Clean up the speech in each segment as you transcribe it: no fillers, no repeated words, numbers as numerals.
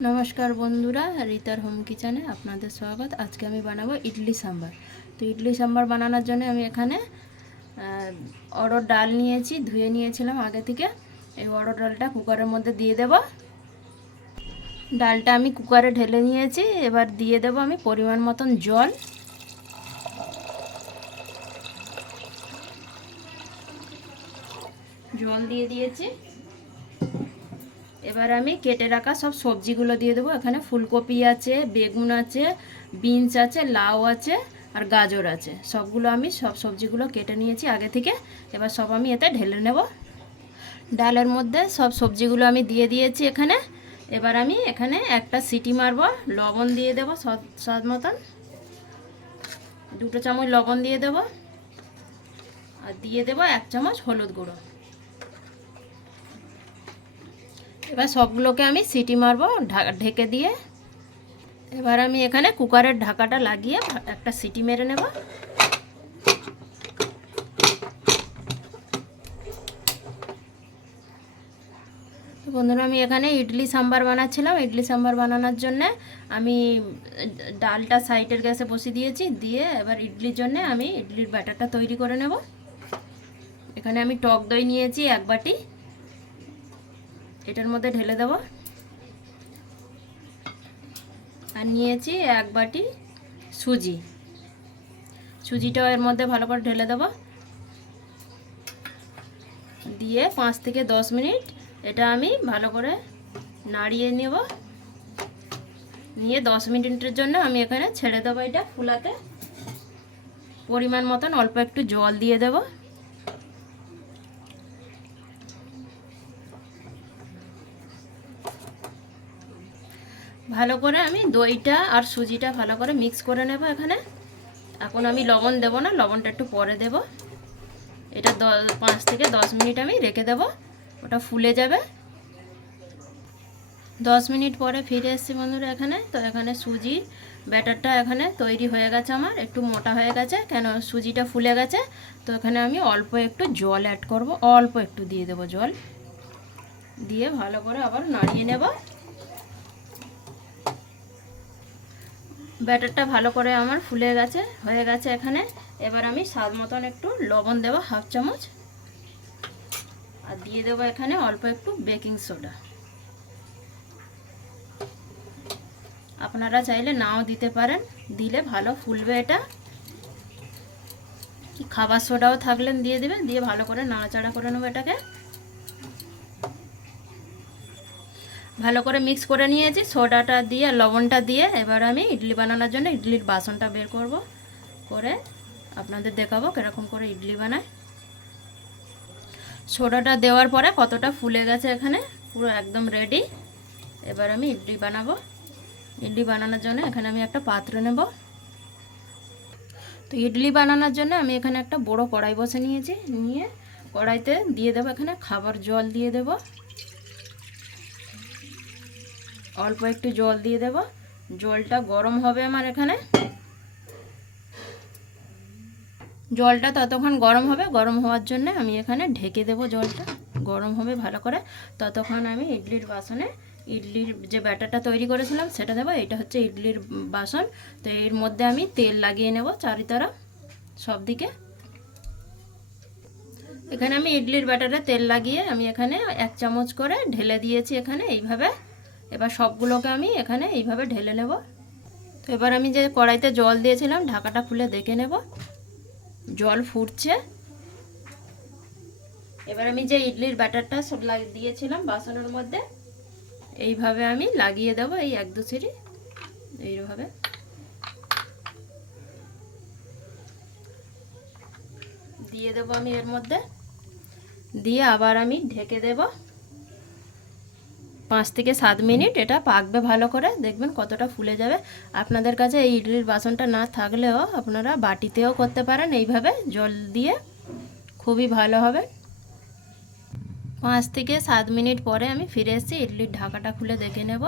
নমস্কার বন্ধুরা, রিতার হোম কিচেনে আপনাদের স্বাগত। আজকে আমি বানাবো ইডলি সাম্বার। তো ইডলি সাম্বার বানানোর জন্য আমি এখানে অড়হর ডাল নিয়েছি, ধুয়ে নিয়েছিলাম আগে থেকে। এই অড়হর ডালটা কুকারের মধ্যে দিয়ে দেব। ডালটা আমি কুকারে ঢেলে নিয়েছি। এবার দিয়ে দেব আমি পরিমাণ মতন জল। জল দিয়ে দিয়েছি। এবার আমি কেটে রাখা সব সবজিগুলো দিয়ে দেবো। এখানে ফুলকপি আছে, বেগুন আছে, বিনস আছে, লাউ আছে আর গাজর আছে। সবগুলো আমি সব সবজিগুলো কেটে নিয়েছি আগে থেকে। এবার সব আমি এতে ঢেলে নেব। ডালের মধ্যে সব সবজিগুলো আমি দিয়ে দিয়েছি এখানে। এবার আমি এখানে একটা সিটি মারবো। লবণ দিয়ে দেবো স্বাদ মতন, 2 চামচ লবণ দিয়ে দেবো। আর দিয়ে দেবো 1 চামচ হলুদ গুঁড়ো। এবার সবগুলোকে আমি সিটি মারবো ঢেকে দিয়ে। এবার আমি এখানে কুকারের ঢাকাটা লাগিয়ে একটা সিটি মেরে নেব। বন্ধুরা, আমি এখানে ইডলি সাম্বার বানাচ্ছিলাম। ইডলি সাম্বার বানানোর জন্য আমি ডালটা সাইডের গ্যাসে বসিয়ে দিয়েছি। দিয়ে এবার ইডলির জন্য আমি ইডলির ব্যাটারটা তৈরি করে নেব। এখানে আমি টক দই নিয়েছি 1 বাটি, এটার মধ্যে ঢেলে দেব। আর নিয়েছি 1 বাটি সুজিটাও এর মধ্যে ভালো করে ঢেলে দেব। দিয়ে 5 থেকে 10 মিনিট এটা আমি ভালো করে নাড়িয়ে নেব। নিয়ে 10 মিনিটের জন্য আমি এখানে ছেড়ে দেবো এটা ফুলাতে। পরিমাণ মতন অল্প একটু জল দিয়ে দেব। ভালো করে আমি দইটা আর সুজিটা ভালো করে মিক্স করে নেব এখানে। এখন আমি লবণ দেব না, লবণটা একটু পরে দেব। এটা 5 থেকে 10 মিনিট আমি রেখে দেব, ওটা ফুলে যাবে। 10 মিনিট পরে ফিরে এসেছি বন্ধুরা এখানে। তো এখানে সুজি ব্যাটারটা এখানে তৈরি হয়ে গেছে, আমার একটু মোটা হয়ে গেছে, কেন সুজিটা ফুলে গেছে। তো এখানে আমি অল্প একটু জল অ্যাড করব, অল্প একটু দিয়ে দেব জল। দিয়ে ভালো করে আবার নাড়িয়ে নেব। ব্যাটারটা ভালো করে আমার ফুলে গেছে, হয়ে গেছে এখানে। এবার আমি স্বাদ মতন একটু লবণ দেব, 1/2 চামচ। আর দিয়ে দেবো এখানে অল্প একটু বেকিং সোডা। আপনারা চাইলে নাও দিতে পারেন, দিলে ভালো ফুলবে এটা। খাবার সোডাও থাকলে দিয়ে দেবেন। দিয়ে ভালো করে নাড়াচাড়া করে নেবো এটাকে। ভালো করে মিক্স করে নিয়েছি সোডাটা দিয়ে, লবণটা দিয়ে। এবার আমি ইডলি বানানোর জন্য ইডলির বাসনটা বের করব, করে আপনাদের দেখাবো কীরকম করে ইডলি বানায়। সোডাটা দেওয়ার পরে কতটা ফুলে গেছে এখানে, পুরো একদম রেডি। এবার আমি ইডলি বানাবো। ইডলি বানানোর জন্য এখানে আমি একটা পাত্র নেব। তো ইডলি বানানোর জন্য আমি এখানে একটা বড় কড়াই বসে নিয়েছি। নিয়ে কড়াইতে দিয়ে দেবো এখানে খাবার জল দিয়ে দেব। অল্প একটু জল দিয়ে দেব। জলটা গরম হবে আমার এখানে। জলটা ততক্ষণ গরম হবে, গরম হওয়ার জন্য আমি এখানে ঢেকে দেব। জলটা গরম হবে ভালো করে, ততক্ষণ আমি ইডলির বাসনে ইডলির যে ব্যাটারটা তৈরি করেছিলাম সেটা দেবো। এটা হচ্ছে ইডলির বাসন। তো এর মধ্যে আমি তেল লাগিয়ে নেব চারিতরফ সব দিকে। এখানে আমি ইডলির ব্যাটারে তেল লাগিয়ে আমি এখানে 1 চামচ করে ঢেলে দিয়েছি এখানে এইভাবে। এবার সবগুলোকে আমি এখানে এইভাবে ঢেলে নেব। তো এবার আমি যে কড়াইতে জল দিয়েছিলাম ঢাকাটা খুলে দেখে নেব, জল ফুটছে। এবার আমি যে ইডলির ব্যাটারটা সব দিয়েছিলাম বাসনের মধ্যে, এইভাবে আমি লাগিয়ে দেব। এই 1-2 সিটি এইভাবে দিয়ে দেব আমি এর মধ্যে। দিয়ে আবার আমি ঢেকে দেব। 5 থেকে 7 মিনিট এটা পাকবে ভালো করে, দেখবেন কতটা ফুলে যাবে। আপনাদের কাছে এই ইডলির বাসনটা না থাকলেও আপনারা বাটিতেও করতে পারেন এইভাবে জল দিয়ে, খুবই ভালো হবে। 5 থেকে 7 মিনিট পরে আমি ফিরে এসেছি। ইডলির ঢাকাটা খুলে দেখে নেব।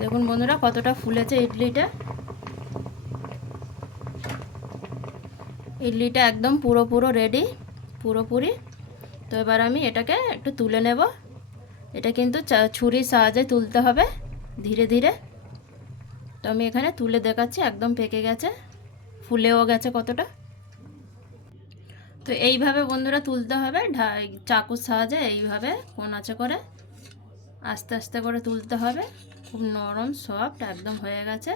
দেখুন বন্ধুরা কতটা ফুলেছে ইডলিটা। ইডলিটা একদম পুরো রেডি, পুরোপুরি। তো এবার আমি এটাকে একটু তুলে নেব। এটা কিন্তু ছুরির সাহায্যে তুলতে হবে ধীরে ধীরে। তো আমি এখানে তুলে দেখাচ্ছি, একদম পেকে গেছে, ফুলেও গেছে কতটা। তো এইভাবে বন্ধুরা তুলতে হবে, চাকুর সাহায্যে এইভাবে কোনাচে করে আস্তে আস্তে করে তুলতে হবে। খুব নরম সফট একদম হয়ে গেছে।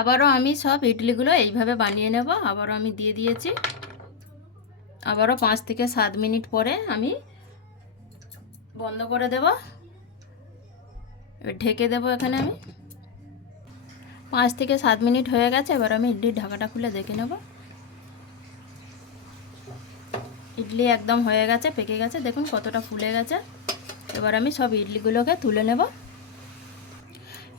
আবারও আমি সব ইডলিগুলো এইভাবে বানিয়ে নেব। আবারও আমি দিয়ে দিয়েছি। আবারও 5 থেকে 7 মিনিট পরে আমি বন্ধ করে দেব, ঢেকে দেব। এখানে আমি 5 থেকে 7 মিনিট হয়ে গেছে। এবার আমি ইডলির ঢাকাটা খুলে দেখে নেব। ইডলি একদম হয়ে গেছে, পেকে গেছে, দেখুন কতটা ফুলে গেছে। এবার আমি সব ইডলিগুলোকে তুলে নেব।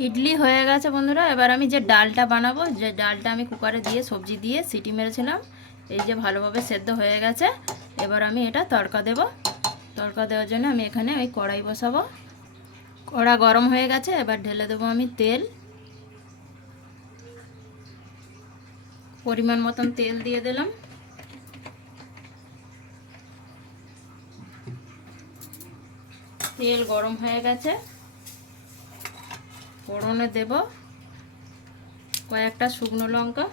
ইডলি হয়ে গেছে বন্ধুরা। এবার আমি যে ডালটা বানাবো, যে ডালটা আমি কুকারে দিয়ে সবজি দিয়ে সিটি মেরেছিলাম, এই যে ভালোভাবে সেদ্ধ হয়ে গেছে। এবার আমি এটা তড়কা দেব। তড়কা দেওয়ার জন্য আমি এখানে ওই কড়াই বসাবো। কড়া গরম হয়ে গেছে। এবার ঢেলে দেবো আমি তেল। পরিমাণ মতন তেল দিয়ে দিলাম। তেল গরম হয়ে গেছে। ফোড়নে দেব কয়েকটা শুকনো লঙ্কা,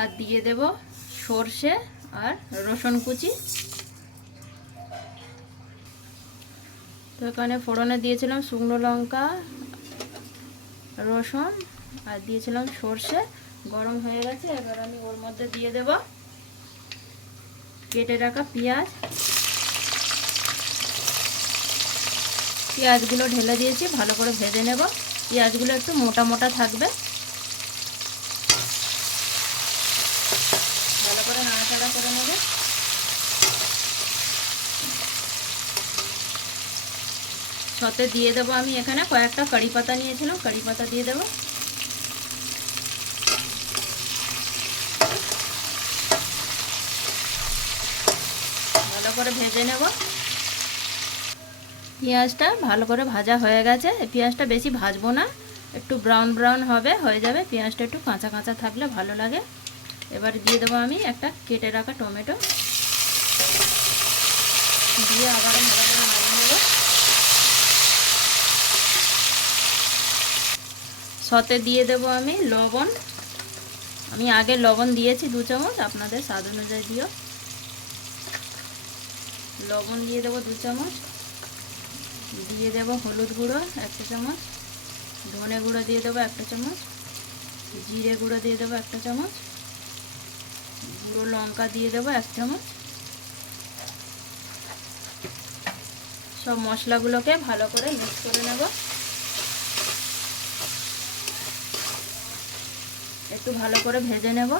আর দিয়ে দেব সর্ষে আর রসুন কুচি। তো এখানে ফোড়নে দিয়েছিলাম শুকনো লঙ্কা, রসুন, আর দিয়েছিলাম সর্ষে। গরম হয়ে গেছে। এবার আমি ওর মধ্যে দিয়ে দেব কেটে রাখা পেঁয়াজ। পেঁয়াজগুলো ঢেলে দিয়েছি, ভালো করে ভেজে নেব। পেঁয়াজগুলো একটু মোটা মোটা থাকবে। ভালো করে নাড়াচাড়া করে নেব। সাথে দিয়ে দেব আমি এখানে কয়েকটা কারি পাতা নিয়েছিলাম, কারি পাতা দিয়ে দেব। ভালো করে ভেজে নেব। পেঁয়াজটা ভালো করে ভাজা হয়ে গেছে। পেঁয়াজটা বেশি ভাজবো না, একটু ব্রাউন ব্রাউন হয়ে যাবে। পেঁয়াজটা একটু কাঁচা কাঁচা থাকলে ভালো লাগে। এবার দিয়ে দেবো আমি একটা কেটে রাখা টমেটো, দিয়ে আবার ভালো করে নাড়িয়ে নেব। সাথে দিয়ে দেবো আমি লবণ। আমি আগে লবণ দিয়েছি 2 চামচ, আপনাদের স্বাদ অনুযায়ী দিও। লবণ দিয়ে দেবো 2 চামচ। দিয়ে দেব হলুদ গুঁড়ো 1 চামচ, ধনে গুঁড়ো দিয়ে দেবো 1 চামচ, জিরে গুঁড়ো দিয়ে দেবো 1 চামচ, গুঁড়ো লঙ্কা দিয়ে দেবো 1 চামচ। সব মশলাগুলোকে ভালো করে মিক্স করে নেব। একটু ভালো করে ভেজে নেব।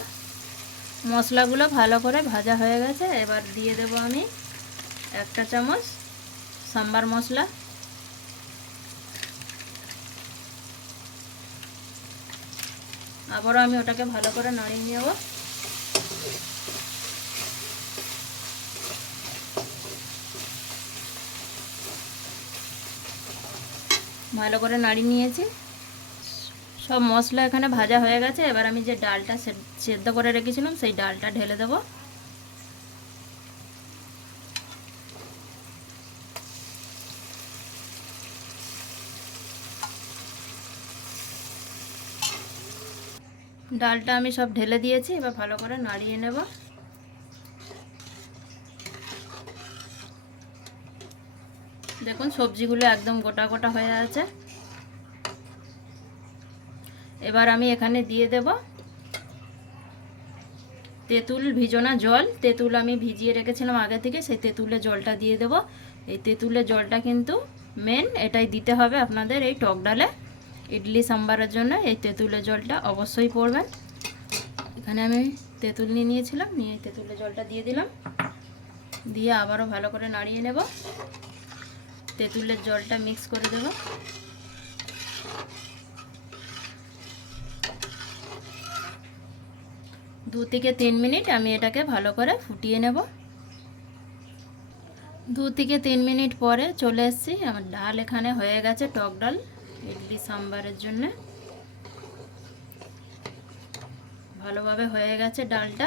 মশলাগুলো ভালো করে ভাজা হয়ে গেছে। এবার দিয়ে দেব আমি 1 চামচ সাম্বার মশলা। আবারও আমি ওটাকে ভালো করে নাড়িয়ে নেব। ভালো করে নাড়িয়ে নিয়েছি। সব মশলা এখানে ভাজা হয়ে গেছে। এবার আমি যে ডালটা সেদ্ধ করে রেখেছিলাম সেই ডালটা ঢেলে দেব। ডালটা আমি সব ঢেলে দিয়েছি। এবার ভালো করে নাড়িয়ে নেব। দেখুন সবজিগুলো একদম গোটা গোটা হয়ে আছে। এবার আমি এখানে দিয়ে দেব তেঁতুল ভিজানো জল। তেঁতুল আমি ভিজিয়ে রেখেছিলাম আগে থেকে, সেই তেঁতুলের জলটা দিয়ে দেব। এই তেঁতুলের জলটা কিন্তু মেন, এটাই দিতে হবে আপনাদের এই টক ডালে। ইডলি সাম্বারের জন্য এই তেঁতুলের জলটা অবশ্যই পড়বেন। এখানে আমি তেঁতুল নিয়েছিলাম, নিয়ে তেঁতুলের জলটা দিয়ে দিলাম। দিয়ে আবারও ভালো করে নাড়িয়ে নেব। তেঁতুলের জলটা মিক্স করে দেব। দু থেকে 3 মিনিট আমি এটাকে ভালো করে ফুটিয়ে নেব। 2 থেকে 3 মিনিট পরে চলে এসেছি। আমার ডাল এখানে হয়ে গেছে, টক ডাল ইডলি সাম্বারের জন্য ভালোভাবে হয়ে গেছে ডালটা।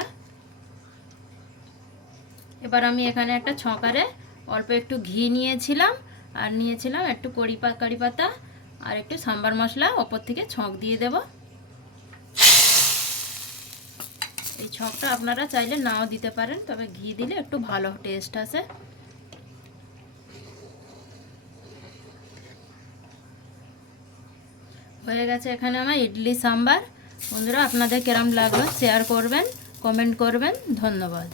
এবার আমি এখানে একটা ছকারে অল্প একটু ঘি নিয়েছিলাম, আর নিয়েছিলাম একটু কারি পাতা আর একটু সাম্বার মশলা, ওপর থেকে ছক দিয়ে দেব। এই ছকটা আপনারা চাইলে নাও দিতে পারেন, তবে ঘি দিলে একটু ভালো টেস্ট আসে। হয়ে গেছে এখানে আমার ইডলি সাম্বার। বন্ধুরা, আপনাদের কেরম লাগলো শেয়ার করবেন, কমেন্ট করবেন। ধন্যবাদ।